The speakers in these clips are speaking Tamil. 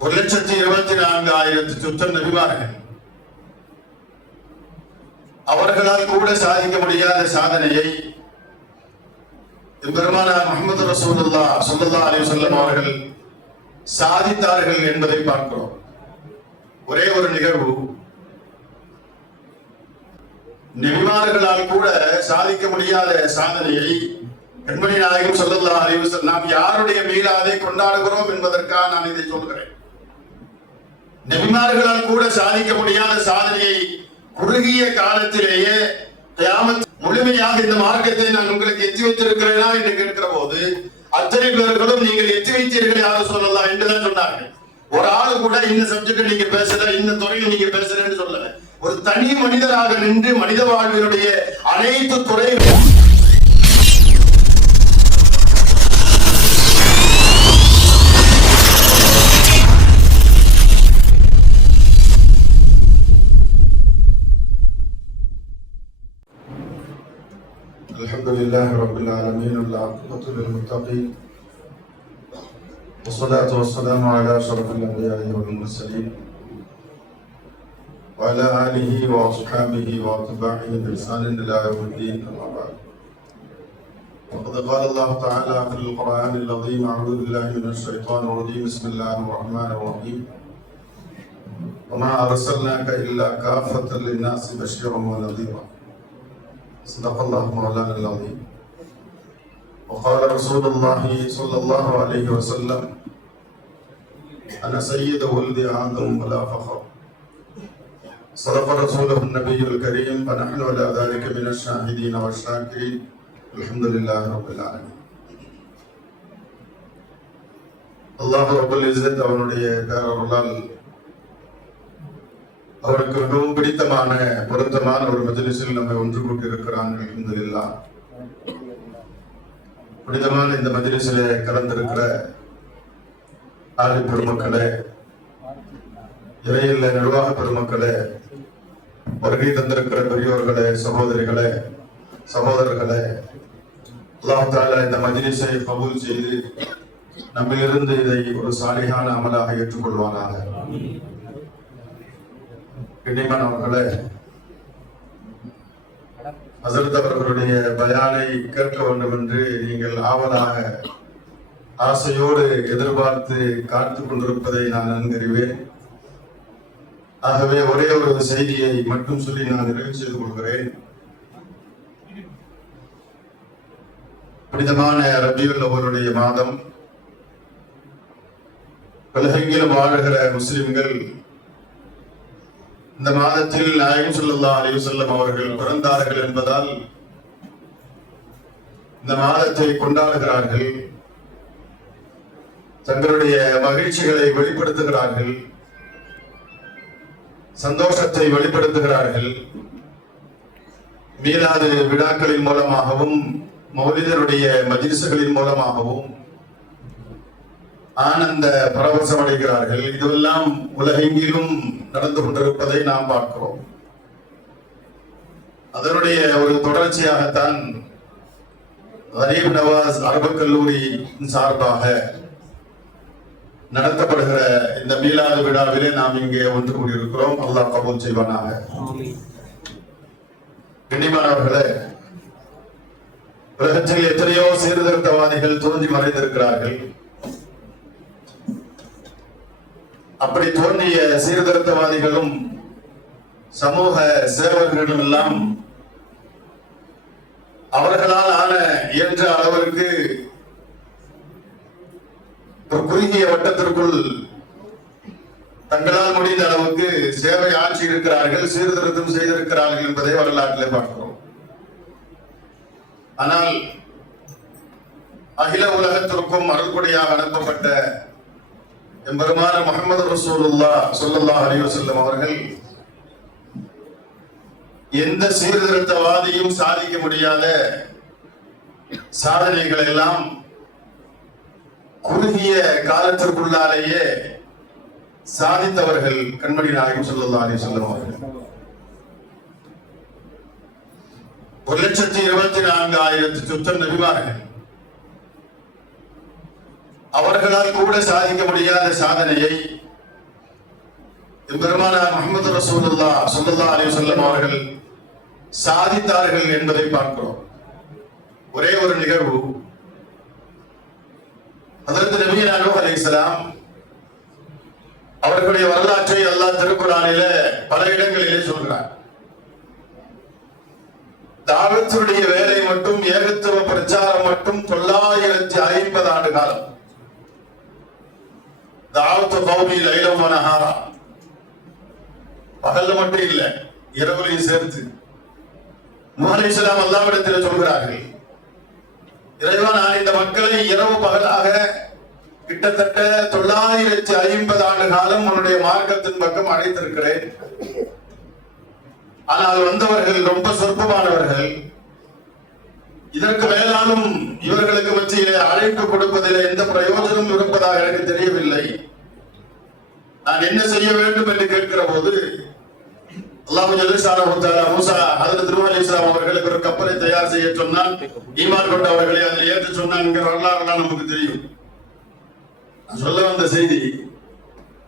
ஒரு லட்சத்தி இருபத்தி நான்கு ஆயிரத்து சுத்தம் நபிமார்கள் அவர்களால் கூட சாதிக்க முடியாத சாதனையை பெருமானார் முகமது ரசூலுல்லா சுல்லா அலி சொல்லம் அவர்கள் சாதித்தார்கள் என்பதை பார்க்கிறோம். ஒரே ஒரு நிகழ்வு நெபிமார்களால் கூட சாதிக்க முடியாத சாதனையை பெண்மணி நாயகம் சொல்லல்லா அறிவு நாம் யாருடைய மீளாதை கொண்டாடுகிறோம் என்பதற்காக நான் இதை சொல்கிறேன். நெறிமார்களால் கூட சாதிக்க முடியாத சாதனையை குறுகிய காலத்திலேயே முழுமையாக இந்த மார்க்கத்தை நான் உங்களுக்கு எத்தி வைத்திருக்கிறேனா என்று கேட்கிற போது அத்தனை பேர்களும் நீங்கள் எத்தி வைத்தீர்கள் யாரும் சொல்லலாம் என்றுதான் சொன்னார்கள். ஒரு ஆளு கூட இந்த சப்ஜெக்ட் நீங்க பேசல இந்த துறையில் நீங்க பேசுறேன்னு சொல்லல. ஒரு தனி மனிதராக நின்று மனித வாழ்வினுடைய அனைத்து துறை الحمد لله رب العالمين والعاقبة للمتقين. والصلاة والسلام على أشرف الأنبياء والمرسلين وعلى آله وأصحابه وأتباعه بإحسان إلى يوم الدين أما بعد. وقد قال الله تعالى في القرآن العظيم أعوذ بالله من الشيطان الرجيم بسم الله الرحمن الرحيم. وما أرسلناك إلا كافة للناس بشيرا ونذيرا. صدق الله مولانا العظيم وقال رسول الله صلى الله عليه وسلم أنا سيد ولد آدم ولا فخر صدق رسوله النبي الكريم فنحن على ذلك من الشاهدين والشاكرين الحمد لله رب العالمين அல்லாஹ் ரபுல் இஸ்ஸத் அவனுடைய பேரருளால் அவருக்கு மிகவும் பிடித்தமான பொருத்தமான ஒரு மஜலிசில் நம்மை ஒன்று கூட்டியிருக்கிறான் அல்ஹம்துலில்லா புனிதமான இந்த மஜலிசில கலந்திருக்கிற ஆதி பெருமக்களே இறையில்ல நிர்வாக பெருமக்களே வருகை தந்திருக்கிற பெரியோர்களே சகோதரிகளே சகோதரர்களே அல்லாஹால இந்த மஜிலிசை கபூல் செய்து நம்மிலிருந்து இதை ஒரு சாலிகான அமலாக ஏற்றுக்கொள்வானாக. கண்ணியமான ஹசரத் அவர்களுடைய பயானை கேட்க வேண்டும் என்று நீங்கள் ஆவலாக ஆசையோடு எதிர்பார்த்து காத்துக் கொண்டிருப்பதை நான் நன்கறிவேன் ஆகவே ஒரே ஒரு செய்தியை மட்டும் சொல்லி நான் நிறைவு செய்து கொள்கிறேன். புனிதமான ரபியுல் அவருடைய மாதம். உலகெங்கிலும் வாழ்கிற முஸ்லிம்கள் இந்த மாதத்தில் நாயகம் சொல்லல்லா அலைஹி அவர்கள் பிறந்தார்கள் என்பதால் இந்த மாதத்தை கொண்டாடுகிறார்கள். தங்களுடைய மகிழ்ச்சிகளை வெளிப்படுத்துகிறார்கள். சந்தோஷத்தை வெளிப்படுத்துகிறார்கள். மீளாது விழாக்களின் மூலமாகவும் மௌலிதருடைய மஜிலிசுகளின் மூலமாகவும் ஆனந்த பரவசம் அடைகிறார்கள். இதுவெல்லாம் உலகெங்கிலும் நடந்து கொண்டிருப்பதை நாம் பார்க்கிறோம். அதனுடைய ஒரு தொடர்ச்சியாகத்தான் ரீப் நவாஸ் அரபு கல்லூரி சார்பாக நடத்தப்படுகிற இந்த மீலாது விழாவிலே நாம் இங்கே ஒன்று கூடியிருக்கிறோம். அல்லாஹ் கபூல் செய்வானாக. கண்ணிமானவர்களே உலகத்தில் எத்தனையோ சீர்திருத்தவாதிகள் தோன்றி மறைந்திருக்கிறார்கள். அப்படி தோன்றிய சீர்திருத்தவாதிகளும் சமூக சேவர்களும் எல்லாம் அவர்களால் ஆன இயன்ற அளவிற்கு ஒரு குறுகிய வட்டத்திற்குள் தங்களால் முடிந்த அளவுக்கு சேவை ஆட்சி இருக்கிறார்கள் சீர்திருத்தம் செய்திருக்கிறார்கள் என்பதை வரலாற்றிலே பார்க்கிறோம். ஆனால் அகில உலகத்திற்கும் அருள்கொடையாக அனுப்பப்பட்ட எம்பெருமான முகமது ரசூலுல்லா சொல்லல்லா அலைஹி அவர்கள் எந்த சீர்திருத்தவாதியும் சாதிக்க முடியாத சாதனைகளை எல்லாம் குறுகிய காலத்திற்குள்ளாலேயே சாதித்தவர்கள் கண்மணி நாயகம் சொல்லல்லா அலைஹி அவர்கள். ஒரு லட்சத்தி இருபத்தி நான்கு ஆயிரத்தி சுத்தம் நபிமார்கள். அவர்களால் கூட சாதிக்க முடியாத சாதனையை பெருமானார் முகமது ரசூலுல்லா சுல்லா அலி சொல்லம் அவர்கள் சாதித்தார்கள் என்பதை பார்க்கிறோம். ஒரே ஒரு நிகழ்வு. அதற்கு நபியனா அலி இஸ்லாம் அவர்களுடைய வரலாற்றை அல்லா திருக்குறானில பல இடங்களிலே சொல்றார் தாவத்துடைய வேலை மட்டும் ஏகத்துவ பிரச்சாரம் மட்டும் தொள்ளாயிரத்தி ஐம்பது ஆண்டு காலம். தாவத்த பௌமி லைலம் வனஹாரா. பகல்ல மட்டும் இல்ல இரவுலையும் சேர்த்து. நூஹ் இஸ்லாம் அல்லாவிடத்தில் சொல்கிறார்கள் இறைவா நான் இந்த மக்களை இரவு பகலாக கிட்டத்தட்ட தொள்ளாயிரத்தி ஐம்பது ஆண்டு காலம் உன்னுடைய மார்க்கத்தின் பக்கம் அழைத்திருக்கிறேன் ஆனால் வந்தவர்கள் ரொம்ப சொற்பமானவர்கள் இதற்கு மேலாலும் இவர்களுக்கு மத்தியிலே அழைப்பு கொடுப்பதில் எந்த பிரயோஜனம் இருப்பதாக எனக்கு தெரியவில்லை. நான் என்ன செய்ய வேண்டும் என்று கேட்கிற போது அல்லாஹ் ஜல்லிஷானஹு தஆலா மூசா அதில் நூஹ் அலைஹிஸ்ஸலாம் அவர்களுக்கு ஒரு கப்பலை தயார் செய்ய சொன்னான். ஈமான் கொண்டவர்களை அதில் ஏற்று சொன்னாங்கிற வரலாறுலாம் நமக்கு தெரியும். நான் சொல்ல வந்த செய்தி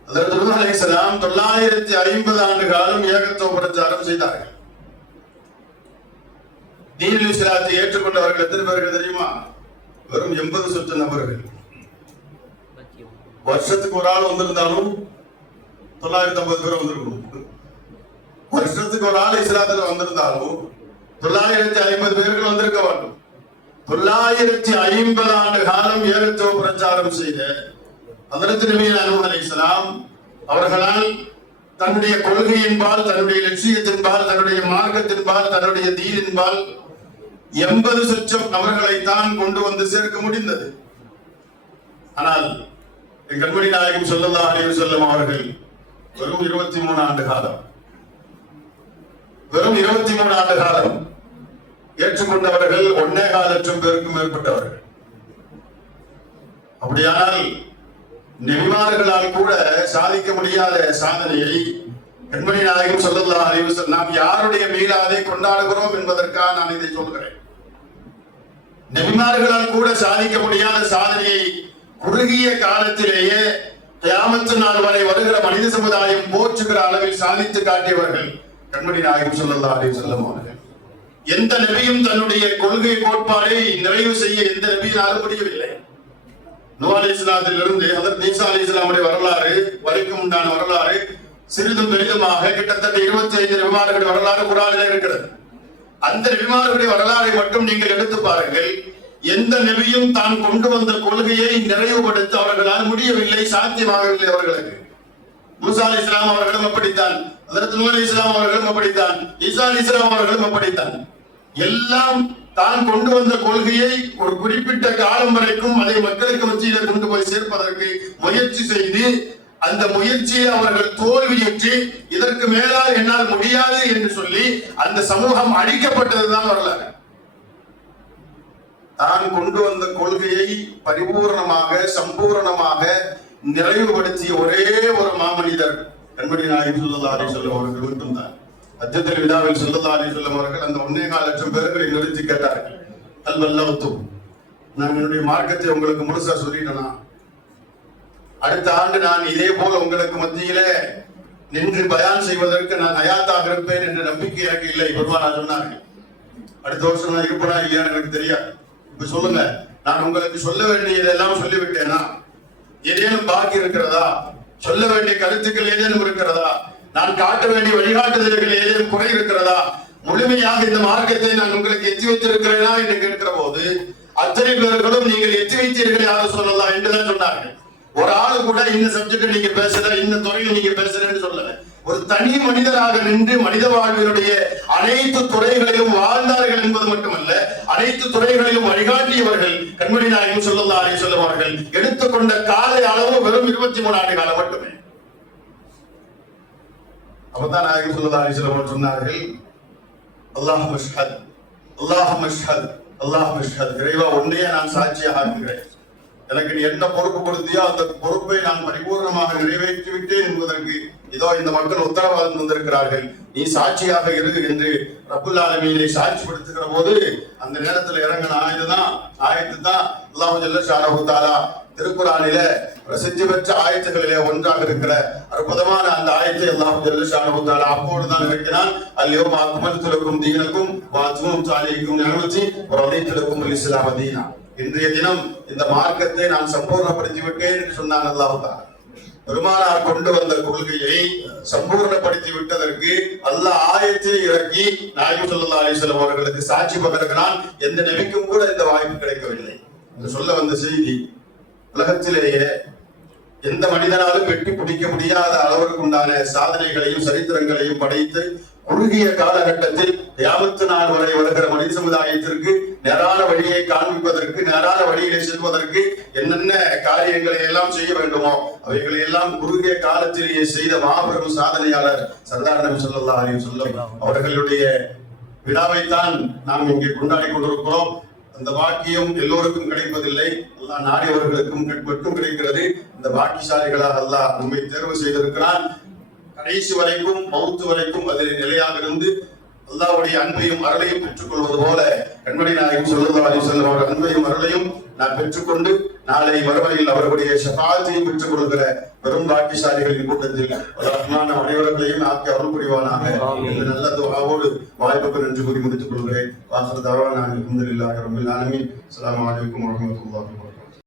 அதற்கு நூஹ் அலைஹிஸ்ஸலாம் தொள்ளாயிரத்தி ஐம்பது ஆண்டு காலம் ஏகத்துவ பிரச்சாரம் செய்தார்கள். தீனில் சிலாத்தை ஏற்றுக்கொண்டவர்கள் எத்தனை பேர்கள் தெரியுமா? வெறும் எண்பது சொத்து நபர்கள். வருஷத்துக்கு ஒரு ஆள் வந்திருந்தாலும் தொள்ளாயிரத்தி ஐம்பது பேர் வந்திருக்கணும். வருஷத்துக்கு ஒரு ஆள் இஸ்லாத்துல வந்திருந்தாலும் தொள்ளாயிரத்தி ஐம்பது பேர்கள் வந்திருக்க வேண்டும். தொள்ளாயிரத்தி ஐம்பது ஆண்டு காலம் ஏகத்துவ பிரச்சாரம் செய்த அதற்கு நபிகள் அனுமதி அலை இஸ்லாம் அவர்களால் தன்னுடைய கொள்கையின்பால் தன்னுடைய லட்சியத்தின்பால் தன்னுடைய மார்க்கத்தின்பால் தன்னுடைய தீனின்பால் எண்பது சொச்சம் நபர்களைத்தான் கொண்டு வந்து சேர்க்க முடிந்தது. ஆனால் கண்மணி நாயகம் சொல்லல்லா அறிவு செல்லும் அவர்கள் வெறும் இருபத்தி மூணு ஆண்டு காலம் வெறும் இருபத்தி மூணு ஆண்டு காலம் ஏற்றுக்கொண்டவர்கள் ஒன்னே கால் லட்சம் பேருக்கும் மேற்பட்டவர்கள். அப்படியானால் நெறிமாறுகளால் கூட சாதிக்க முடியாத சாதனையை கண்மணி நாயகம் சொல்லல்லா அறிவு நாம் யாருடைய மீளாதை கொண்டாடுகிறோம் என்பதற்காக நான் இதை சொல்கிறேன் நெறிமாறுகளால் கூட சாதிக்க முடியாத சாதனையை குறுகிய காலத்திலேயே கியாமத்து நாள் வரை வருகிற மனித சமுதாயம் போற்றுகிற அளவில் சாதித்து காட்டியவர்கள் கண்மணி நாயகம் சொல்லல்லா அறிவு செல்லும் அவர்கள். எந்த நபியும் தன்னுடைய கொள்கை கோட்பாடை நிறைவு செய்ய எந்த நபியினாலும் முடியவில்லை. நூ அலி இஸ்லாத்திலிருந்து அதற்கு நீசா அலி இஸ்லாமுடைய வரலாறு வரைக்கும் உண்டான வரலாறு சிறிதும் பெரிதுமாக கிட்டத்தட்ட இருபத்தி ஐந்து விமானங்களுடைய வரலாறு குரானில் இருக்கிறது. அந்த விமானங்களுடைய வரலாறை மட்டும் நீங்கள் எடுத்து பாருங்கள். எந்த நபியும் தான் கொண்டு வந்த கொள்கையை நிறைவுபடுத்த அவர்களால் முடியவில்லை சாத்தியமாகவில்லை அவர்களுக்கு. முசா அலி இஸ்லாம் அவர்களும் அப்படித்தான். அதற்கு நூ அலி இஸ்லாம் அவர்களும் அப்படித்தான். ஈசா அலி இஸ்லாம் அவர்களும் அப்படித்தான். எல்லாம் தான் கொண்டு வந்த கொள்கையை ஒரு குறிப்பிட்ட காலம் வரைக்கும் அதை மக்களுக்கு மத்தியில கொண்டு போய் சேர்ப்பதற்கு முயற்சி செய்து அந்த முயற்சியை அவர்கள் தோல்வியுற்று இதற்கு மேலால் என்னால் முடியாது என்று சொல்லி அந்த சமூகம் அழிக்கப்பட்டதுதான் வரலாறு. தான் கொண்டு வந்த கொள்கையை பரிபூர்ணமாக சம்பூரணமாக நிறைவுபடுத்திய ஒரே ஒரு மாமனிதர் கண்மணி நாயகம் சொல்லல்லா அலி சொல்லும் அவர்கள் மட்டும்தான். அஜத்தில் விழாவில் சொல்லல்லா அலி சொல்லும் அவர்கள் அந்த ஒன்னே நாலு லட்சம் பேர்களை நிறுத்தி கேட்டார்கள். அல் நான் என்னுடைய மார்க்கத்தை உங்களுக்கு முழுசா சொல்லிட்டேனா? அடுத்த ஆண்டு நான் இதே போல உங்களுக்கு மத்தியில நின்று பயான் செய்வதற்கு நான் அயாத்தாக இருப்பேன் என்ற நம்பிக்கை எனக்கு இல்லை பெருமானா சொன்னார்கள். அடுத்த வருஷம் நான் இருப்பனா இல்லையான்னு எனக்கு தெரியாது. இப்ப சொல்லுங்க நான் உங்களுக்கு சொல்ல வேண்டியதெல்லாம் சொல்லிவிட்டேனா? ஏதேனும் பாக்கி இருக்கிறதா? சொல்ல வேண்டிய கருத்துக்கள் ஏதேனும் இருக்கிறதா? நான் காட்ட வேண்டிய வழிகாட்டுதல்கள் ஏதேனும் குறை இருக்கிறதா? முழுமையாக இந்த மார்க்கத்தை நான் உங்களுக்கு எத்தி வைத்திருக்கிறேனா என்று கேட்கிற போது அத்தனை பேர்களும் நீங்கள் எத்தி வைத்தீர்கள் யாரும் சொல்லலாம் என்றுதான் சொன்னார்கள். ஒரு ஆளு கூட இந்த சப்ஜெக்ட் நீங்க பேசல இந்த துறையில் நீங்க பேசுறேன்னு சொல்லல. ஒரு தனி மனிதராக நின்று மனித வாழ்வினுடைய அனைத்து துறைகளிலும் வாழ்ந்தார்கள் என்பது மட்டுமல்ல அனைத்து துறைகளிலும் வழிகாட்டியவர்கள் கண்மணி நாயகம் சொல்லல்லா சொல்லுவார்கள் எடுத்துக்கொண்ட காலை அளவு வெறும் இருபத்தி மூணு ஆண்டு காலம் மட்டுமே. அப்பதான் நாயகம் சொல்லல்லா சொல்லுவார் சொன்னார்கள் அல்லாஹ் மஷ்ஹத் அல்லாஹ் மஷ்ஹத் அல்லாஹ் மஷ்ஹத் இறைவா உன்னையே நான் சாட்சியாக ஆக்குகிறேன். எனக்கு நீ என்ன பொறுப்பு கொடுத்தியோ அந்த பொறுப்பை நான் பரிபூர்ணமாக நிறைவேற்றி விட்டேன் என்பதற்கு இதோ இந்த மக்கள் உத்தரவாதம் தந்திருக்கிறார்கள். நீ சாட்சியாக இரு என்று ரபுல் ஆலமீனை சாட்சிப்படுத்துகிற போது அந்த நேரத்தில் இறங்கின ஆயுதம்தான் ஆயத்து தான் அல்லாஹ் ஜல்ல ஷானஹு தாலா திருக்குறானில பிரசித்தி பெற்ற ஆயத்துகளிலே ஒன்றாக இருக்கிற அற்புதமான அந்த ஆயத்தை எல்லாம் ஜெல்லஷானு தாலா அப்பொழுதுதான் இருக்கிறான் அல்லையோ அக்மல்துலக்கும் தீனக்கும் வாத்துவும் சாலிக்கும் நிகழ்ச்சி ஒரு அனைத்திற்கும் இஸ்லாம தீனா. இன்றைய தினம் இந்த மார்க்கத்தை நான் சம்பூர்ணப்படுத்தி விட்டேன் என்று சொன்னான் அல்லாஹ் பெருமானார் கொண்டு வந்த கொள்கையை சம்பூர்ணப்படுத்தி விட்டதற்கு அல்ல ஆயத்தை இறக்கி நாயு சொல்லா அலைஹி அவர்களுக்கு சாட்சி பகர்கிறான். எந்த நபிக்கும் கூட இந்த வாய்ப்பு கிடைக்கவில்லை. சொல்ல வந்த செய்தி உலகத்திலேயே எந்த மனிதனாலும் வெட்டி பிடிக்க முடியாத அளவிற்கு உண்டான சாதனைகளையும் சரித்திரங்களையும் படைத்து குறுகிய காலகட்டத்தில் யாமத்து நாள் வரை வருகிற மனித சமுதாயத்திற்கு நேரான வழியை காண்பிப்பதற்கு நேரான வழியிலே செல்வதற்கு என்னென்ன காரியங்களை எல்லாம் செய்ய வேண்டுமோ அவைகளை எல்லாம் குறுகிய காலத்திலேயே செய்த மாபெரும் சாதனையாளர் சர்தார் நபி சொல்லா அலி சொல்லம் அவர்களுடைய விழாவைத்தான் நாம் இங்கே கொண்டாடி கொண்டிருக்கிறோம். அந்த பாக்கியம் எல்லோருக்கும் கிடைப்பதில்லை. அல்லாஹ் நாடியவர்களுக்கும் மட்டும் கிடைக்கிறது. இந்த பாக்கியசாலிகளாக அல்லாஹ் நம்மை தேர்வு செய்திருக்கிறான். கடைசி வரைக்கும் மௌத்து வரைக்கும் அதில் நிலையாக இருந்து அல்லாஹ்வுடைய அன்பையும் அருளையும் பெற்றுக்கொள்வது போல கண்மணி நாயகம் அலைஹி வஸல்லம் அவர் அன்பையும் அருளையும் நான் பெற்றுக்கொண்டு நாளை மறுமையில் அவர்களுடைய ஷஃபாத்தையும் பெற்றுக் கொள்கிற பெரும் பாக்கியசாலிகளின் கூட்டத்தில் ரஹ்மான அனைவர்களையும் ஆக்கி அருள் புரிவானாக. இந்த நல்ல துவாவோடு வாய்ப்புக்கு நன்றி கூறி முடித்துக் கொள்கிறேன். வாசல் தவறான அல்ஹம்துலில்லாஹி ரப்பில் ஆலமீன். அஸ்ஸலாமு அலைக்கும் வரஹ்மத்துல்லாஹி வபரகாத்துஹு.